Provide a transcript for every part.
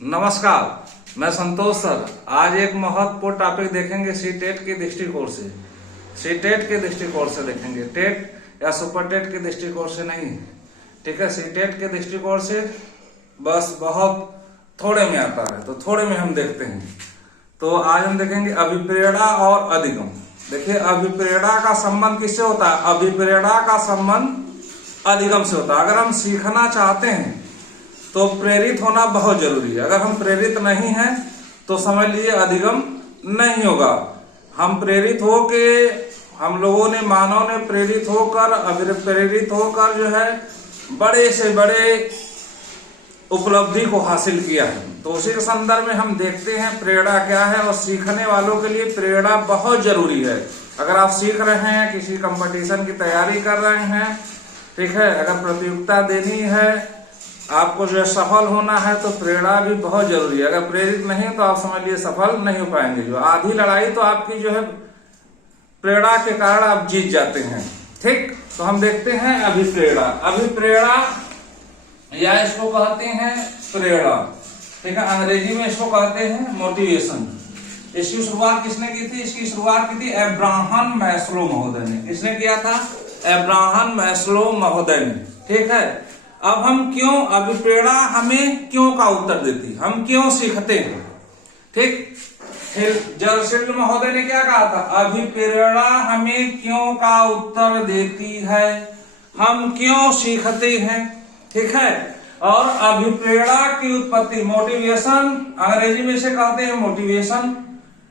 नमस्कार, मैं संतोष सर। आज एक महत्वपूर्ण टॉपिक देखेंगे सीटेट के दृष्टिकोण से। सीटेट के दृष्टिकोण से देखेंगे, टेट या सुपर टेट के दृष्टिकोण से नहीं। ठीक है, सीटेट के दृष्टिकोण से बस बहुत थोड़े में आता है, तो थोड़े में हम देखते हैं। तो आज हम देखेंगे अभिप्रेरणा और अधिगम। देखिए, अभिप्रेरणा का संबंध किससे होता है? अभिप्रेरणा का संबंध अधिगम से होता है। अगर हम सीखना चाहते हैं तो प्रेरित होना बहुत जरूरी है। अगर हम प्रेरित नहीं हैं तो समझ लीजिए अधिगम नहीं होगा। हम प्रेरित होके, हम लोगों ने, मानव ने प्रेरित होकर जो है बड़े से बड़े उपलब्धि को हासिल किया है। तो उसी के संदर्भ में हम देखते हैं प्रेरणा क्या है, और सीखने वालों के लिए प्रेरणा बहुत जरूरी है। अगर आप सीख रहे हैं, किसी कंपटीशन की तैयारी कर रहे हैं, ठीक है, अगर प्रतियोगिता देनी है, आपको जो है सफल होना है, तो प्रेरणा भी बहुत जरूरी है। अगर प्रेरित नहीं तो आप समझ लीजिए सफल नहीं हो पाएंगे। जो आधी लड़ाई तो आपकी जो है प्रेरणा के कारण आप जीत जाते हैं। ठीक, तो हम देखते हैं अभिप्रेरणा। अभिप्रेरणा या इसको कहते हैं प्रेरणा, ठीक है, अंग्रेजी में इसको कहते हैं मोटिवेशन। इसकी शुरुआत किसने की थी? इसकी शुरुआत की थी अब्राहम मैस्लो महोदय ने। किसने किया था? अब्राहम मैस्लो महोदय ने। ठीक है, अब हम क्यों, अभिप्रेरणा हमें क्यों का उत्तर देती, हम क्यों सीखते हैं। ठीक, जर्सिल महोदय ने क्या कहा था? अभिप्रेरणा हमें क्यों का उत्तर देती है, हम क्यों सीखते हैं। ठीक है, और अभिप्रेरणा की उत्पत्ति, मोटिवेशन अंग्रेजी में से कहते हैं मोटिवेशन।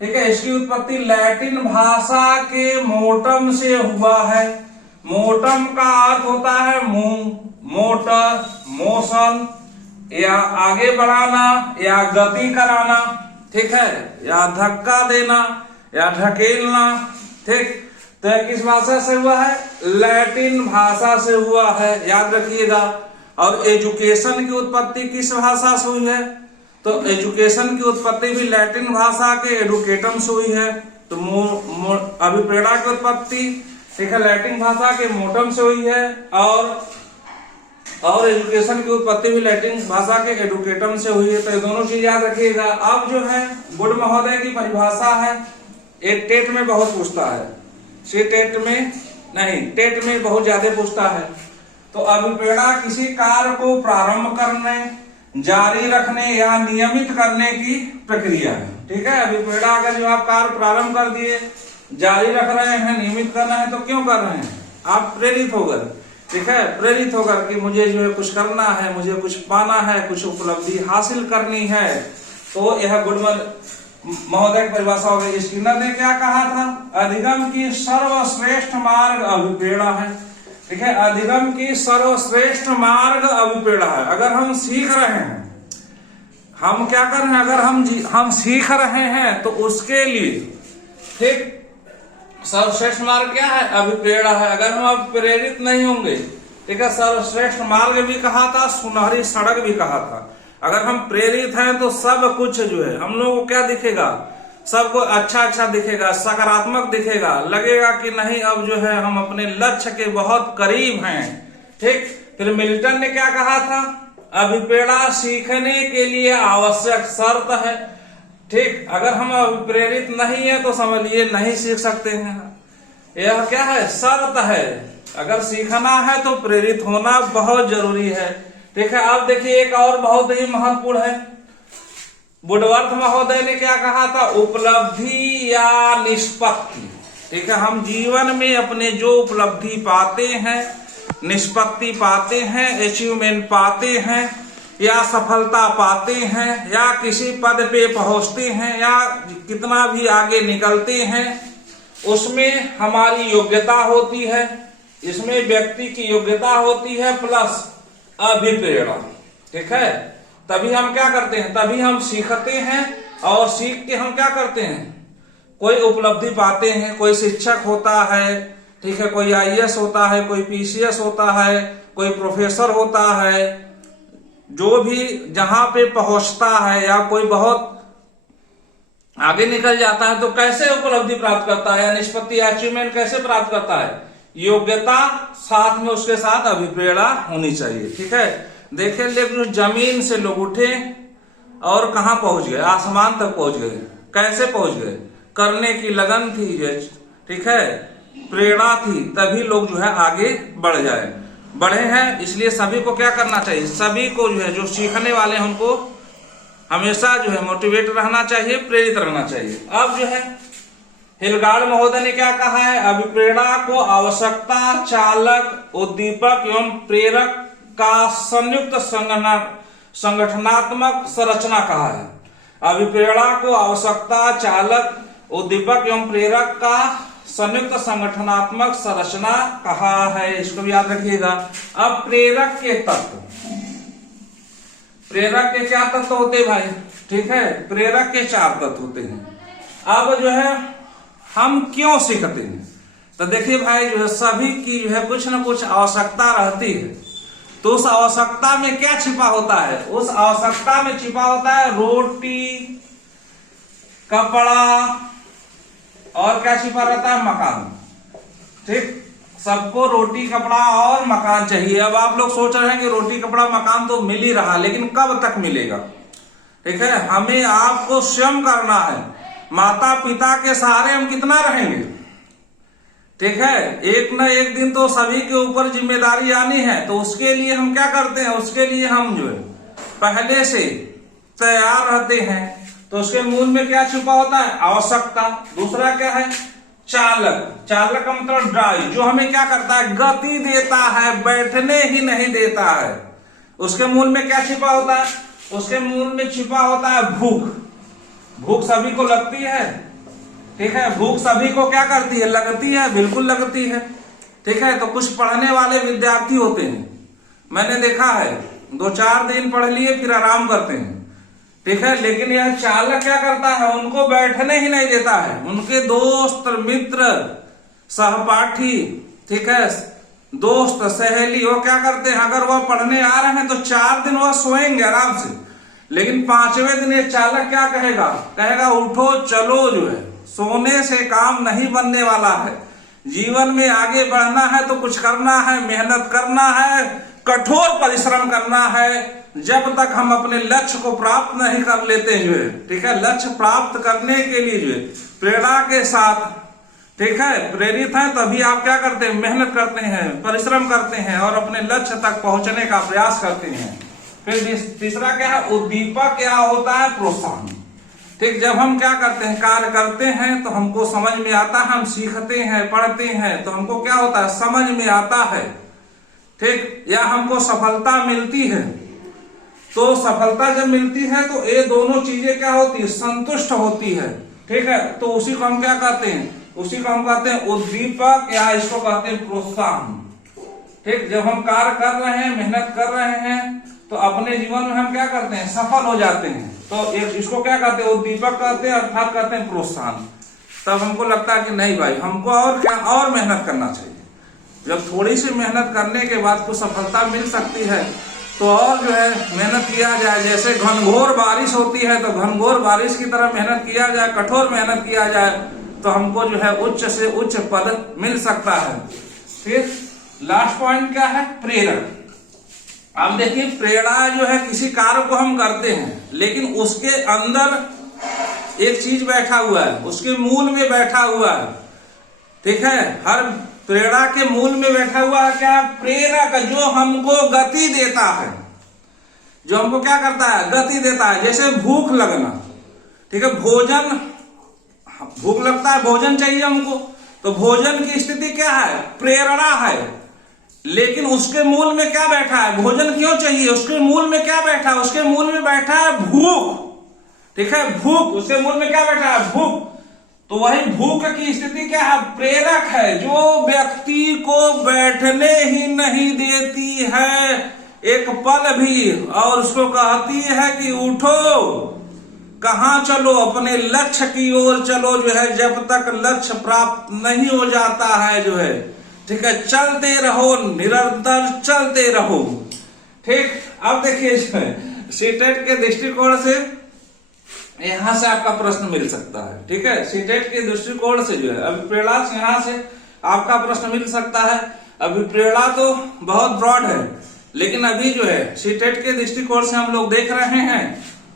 ठीक है, इसकी उत्पत्ति लैटिन भाषा के मोटम से हुआ है। मोटम का अर्थ होता है मूव, मोटर, मोशन, या आगे बढ़ाना या गति कराना। ठीक है, या धक्का देना या ढकेलना। ठीक, तो किस भाषा से हुआ है? लैटिन भाषा से हुआ है, याद रखिएगा। और एजुकेशन की उत्पत्ति किस भाषा से हुई है? तो एजुकेशन की उत्पत्ति भी लैटिन भाषा के एडुकेटम से हुई है। तो अभिप्रेरणा की उत्पत्ति, ठीक है, लैटिन भाषा के मोटम से हुई है, और एजुकेशन की उत्पत्ति भी लैटिन भाषा के एडुकेटम से हुई है। तो ये दोनों चीज याद रखिएगा। अब जो है गुड महोदय की परिभाषा है, एक टेट में बहुत पूछता है, सी टेट में नहीं, टेट में बहुत ज्यादा पूछता है। तो अभिप्रेरणा किसी कार्य को प्रारंभ करने, जारी रखने या नियमित करने की प्रक्रिया है। ठीक है, अभिप्रेरणा अगर जो आप कार्य प्रारंभ कर दिए, जारी रख रहे हैं, नियमित करना है, तो क्यों कर रहे हैं? आप प्रेरित होकर, ठीक है, प्रेरित होकर कि मुझे जो है कुछ करना है, मुझे कुछ पाना है, कुछ उपलब्धि हासिल करनी है। तो यह गुडमन महोदय की परिभाषा हो गई। स्किनर ने क्या कहा था? अधिगम की सर्वश्रेष्ठ मार्ग अभिप्रेरणा है। ठीक है, अधिगम की सर्वश्रेष्ठ मार्ग अभिप्रेरणा है। अगर हम सीख रहे हैं, हम क्या कर रहे हैं, अगर हम सीख रहे हैं तो उसके लिए, ठीक, सर्वश्रेष्ठ मार्ग क्या है? अभिप्रेरणा है। अगर हम अब प्रेरित नहीं होंगे, ठीक है, सर्वश्रेष्ठ मार्ग भी कहा था, सुनहरी सड़क भी कहा था। अगर हम प्रेरित हैं तो सब कुछ जो है हम लोगों को क्या दिखेगा? सबको अच्छा अच्छा दिखेगा, सकारात्मक दिखेगा, लगेगा कि नहीं अब जो है हम अपने लक्ष्य के बहुत करीब हैं। ठीक, फिर मिल्टन ने क्या कहा था? अभिप्रेरणा सीखने के लिए आवश्यक शर्त है। ठीक, अगर हम प्रेरित नहीं है तो समझ लिए नहीं सीख सकते हैं। यह क्या है? शर्त है। अगर सीखना है तो प्रेरित होना बहुत जरूरी है। ठीक है, अब देखिए एक और बहुत ही महत्वपूर्ण है। वुडवर्थ महोदय ने क्या कहा था? उपलब्धि या निष्पत्ति। ठीक है, हम जीवन में अपने जो उपलब्धि पाते हैं, निष्पत्ति पाते हैं, अचीवमेंट पाते हैं, या सफलता पाते हैं, या किसी पद पे पहुंचते हैं, या कितना भी आगे निकलते हैं, उसमें हमारी योग्यता होती है, इसमें व्यक्ति की योग्यता होती है, प्लस अभिप्रेरणा। ठीक है, तभी हम क्या करते हैं? तभी हम सीखते हैं, और सीख के हम क्या करते हैं? कोई उपलब्धि पाते हैं। कोई शिक्षक होता है, ठीक है, कोई आईएएस होता है, कोई पीसीएस होता है, कोई प्रोफेसर होता है, जो भी जहां पे पहुंचता है या कोई बहुत आगे निकल जाता है, तो कैसे उपलब्धि प्राप्त करता है या निष्पत्ति अचीवमेंट कैसे प्राप्त करता है? योग्यता साथ में उसके साथ अभिप्रेरणा होनी चाहिए। ठीक है, देखिए, लेकिन जमीन से लोग उठे और कहाँ पहुंच गए, आसमान तक पहुंच गए। कैसे पहुंच गए? करने की लगन थी, ठीक है, प्रेरणा थी, तभी लोग जो है आगे बढ़े हैं। इसलिए सभी को क्या करना चाहिए, सभी को जो है जो सीखने वाले हैं उनको हमेशा जो है मोटिवेट रहना चाहिए, प्रेरित रहना चाहिए। अब जो है हिलगार्ड महोदय ने क्या कहा है, अभिप्रेरणा को आवश्यकता, चालक, उद्दीपक एवं प्रेरक का संयुक्त संगठनात्मक संरचना कहा है। अभिप्रेरणा को आवश्यकता, चालक, उद्दीपक एवं प्रेरक का संयुक्त संगठनात्मक संरचना कहा है। इसको भी याद रखिएगा। अब प्रेरक के तत्व, प्रेरक के क्या तत्व होते हैं भाई, ठीक है, प्रेरक के 4 तत्व होते हैं। अब जो है हम क्यों सीखते हैं, तो देखिए भाई जो है सभी की जो है कुछ ना कुछ आवश्यकता रहती है। तो उस आवश्यकता में क्या छिपा होता है, उस आवश्यकता में छिपा होता है रोटी, कपड़ा और क्या छिपा रहता है, मकान। ठीक, सबको रोटी, कपड़ा और मकान चाहिए। अब आप लोग सोच रहे हैं कि रोटी, कपड़ा, मकान तो मिल ही रहा, लेकिन कब तक मिलेगा, ठीक है, हमें आपको स्वयं करना है। माता पिता के सहारे हम कितना रहेंगे, ठीक है, एक न एक दिन तो सभी के ऊपर जिम्मेदारी आनी है। तो उसके लिए हम क्या करते हैं, उसके लिए हम जो है पहले से तैयार रहते हैं। तो उसके मूल में क्या छुपा होता है, आवश्यकता। दूसरा क्या है, चालक। चालक का मतलब ड्राइव, जो हमें क्या करता है, गति देता है, बैठने ही नहीं देता है। उसके मूल में क्या छिपा होता है, उसके मूल में छिपा होता है भूख। भूख सभी को लगती है, ठीक है, भूख सभी को क्या करती है, लगती है, बिल्कुल लगती है, ठीक है। तो कुछ पढ़ने वाले विद्यार्थी होते हैं, मैंने देखा है 2-4 दिन पढ़ लिए फिर आराम करते हैं, ठीक है, लेकिन यह चालक क्या करता है, उनको बैठने ही नहीं देता है। उनके दोस्त, मित्र, सहपाठी, ठीक है, दोस्त, सहेली, वो क्या करते हैं, अगर वह पढ़ने आ रहे हैं तो 4 दिन वह सोएंगे आराम से, लेकिन 5वें दिन ये चालक क्या कहेगा उठो चलो, जो है सोने से काम नहीं बनने वाला है। जीवन में आगे बढ़ना है तो कुछ करना है, मेहनत करना है, कठोर परिश्रम करना है। जब तक हम अपने लक्ष्य को प्राप्त नहीं कर लेते जो है, ठीक है, लक्ष्य प्राप्त करने के लिए जो है प्रेरणा के साथ, ठीक है, प्रेरित है, तभी आप क्या करते हैं, मेहनत करते हैं, परिश्रम करते हैं और अपने लक्ष्य तक पहुंचने का प्रयास करते हैं। फिर तीसरा क्या है, उद्दीपक क्या होता है, प्रोत्साहन। ठीक, जब हम क्या करते हैं, कार्य करते हैं तो हमको समझ में आता है, हम सीखते हैं, पढ़ते हैं तो हमको क्या होता है, समझ में आता है, ठीक, या हमको सफलता मिलती है। तो सफलता जब मिलती है तो ये दोनों चीजें क्या होती है, संतुष्ट होती है, ठीक है। तो उसी को हम क्या कहते हैं, उसी को हम कहते हैं उद्दीपक, या इसको कहते हैं प्रोत्साहन। ठीक, जब हम कार्य कर रहे हैं, मेहनत कर रहे हैं तो अपने जीवन में हम क्या करते हैं, सफल हो जाते हैं। तो इसको क्या कहते हैं, उद्दीपक कहते हैं, अर्थात कहते हैं प्रोत्साहन। तब हमको लगता है कि नहीं भाई, हमको और क्या, और मेहनत करना चाहिए। जब थोड़ी सी मेहनत करने के बाद कुछ सफलता मिल सकती है तो और जो है मेहनत किया जाए। जैसे घनघोर बारिश होती है तो घनघोर बारिश की तरह मेहनत किया जाए, कठोर मेहनत किया जाए तो हमको जो है उच्च से उच्च पद मिल सकता है। फिर लास्ट पॉइंट क्या है, प्रेरक। अब देखिए, प्रेरणा जो है किसी कार्य को हम करते हैं, लेकिन उसके अंदर एक चीज बैठा हुआ है, उसके मूल में बैठा हुआ है, ठीक है। हर प्रेरणा के मूल में बैठा हुआ है क्या, प्रेरक, जो हमको गति देता है, जो हमको क्या करता है, गति देता है। जैसे भूख लगना, ठीक है, भोजन, भूख लगता है, भोजन चाहिए हमको, तो भोजन की स्थिति क्या है, प्रेरणा है। लेकिन उसके मूल में क्या बैठा है, भोजन क्यों चाहिए, उसके मूल में क्या बैठा है, उसके मूल में बैठा है भूख, ठीक है, भूख, उसके मूल में क्या बैठा है, भूख। तो वही भूख की स्थिति क्या है, प्रेरक है, जो व्यक्ति को बैठने ही नहीं देती है एक पल भी, और उसको कहती है कि उठो, कहां चलो, अपने लक्ष्य की ओर चलो, जो है जब तक लक्ष्य प्राप्त नहीं हो जाता है, जो है, ठीक है, चलते रहो, निरंतर चलते रहो। ठीक, अब देखिए सीटेट के दृष्टिकोण से यहां से आपका प्रश्न मिल सकता है, ठीक है, सीटेट के दृष्टिकोण से जो है अभिप्रेरणा से यहां से आपका प्रश्न मिल सकता है। अभिप्रेरणा तो बहुत ब्रॉड है, लेकिन अभी जो है सीटेट के दृष्टिकोण से हम लोग देख रहे हैं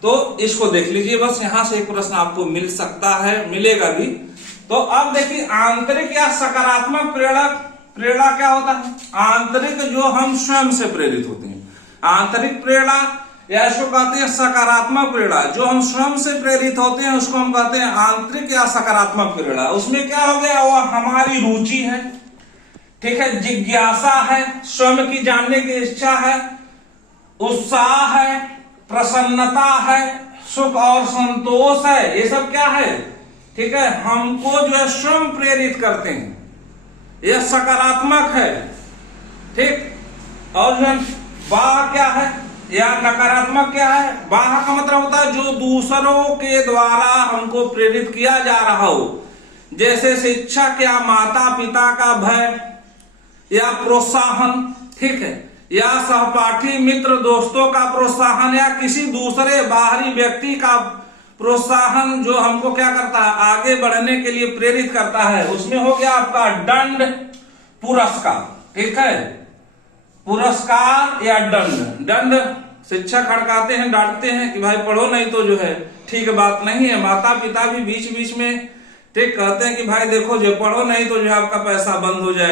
तो इसको देख लीजिए, बस यहां से एक प्रश्न आपको मिल सकता है, मिलेगा भी। तो अब देखिए आंतरिक या सकारात्मक प्रेरणा क्या होता है? आंतरिक जो हम स्वयं से प्रेरित होते हैं, आंतरिक प्रेरणा, या इसको कहते हैं सकारात्मक प्रेरणा। जो हम स्वयं से प्रेरित होते हैं उसको हम कहते हैं आंतरिक या सकारात्मक प्रेरणा। उसमें क्या हो गया? वो हमारी रुचि है, ठीक है, जिज्ञासा है, स्वयं की जानने की इच्छा है, उत्साह है, प्रसन्नता है, सुख और संतोष है। ये सब क्या है? ठीक है, हमको जो है स्वयं प्रेरित करते हैं, यह सकारात्मक है, ठीक। और जो है बाह क्या है या नकारात्मक क्या है? बाह का मतलब होता है जो दूसरों के द्वारा हमको प्रेरित किया जा रहा हो, जैसे शिक्षा, क्या माता पिता का भय या प्रोत्साहन, ठीक है, या सहपाठी मित्र दोस्तों का प्रोत्साहन, या किसी दूसरे बाहरी व्यक्ति का प्रोत्साहन जो हमको क्या करता है? आगे बढ़ने के लिए प्रेरित करता है। उसमें हो गया आपका दंड पुरस्कार, ठीक है, पुरस्कार या दंड। दंड शिक्षक हड़काते हैं, डांटते हैं कि भाई पढ़ो, नहीं तो जो है ठीक बात नहीं है। माता पिता भी बीच बीच में ठीक कहते हैं कि भाई देखो जो पढ़ो, नहीं तो जो है आपका पैसा बंद हो जाएगा।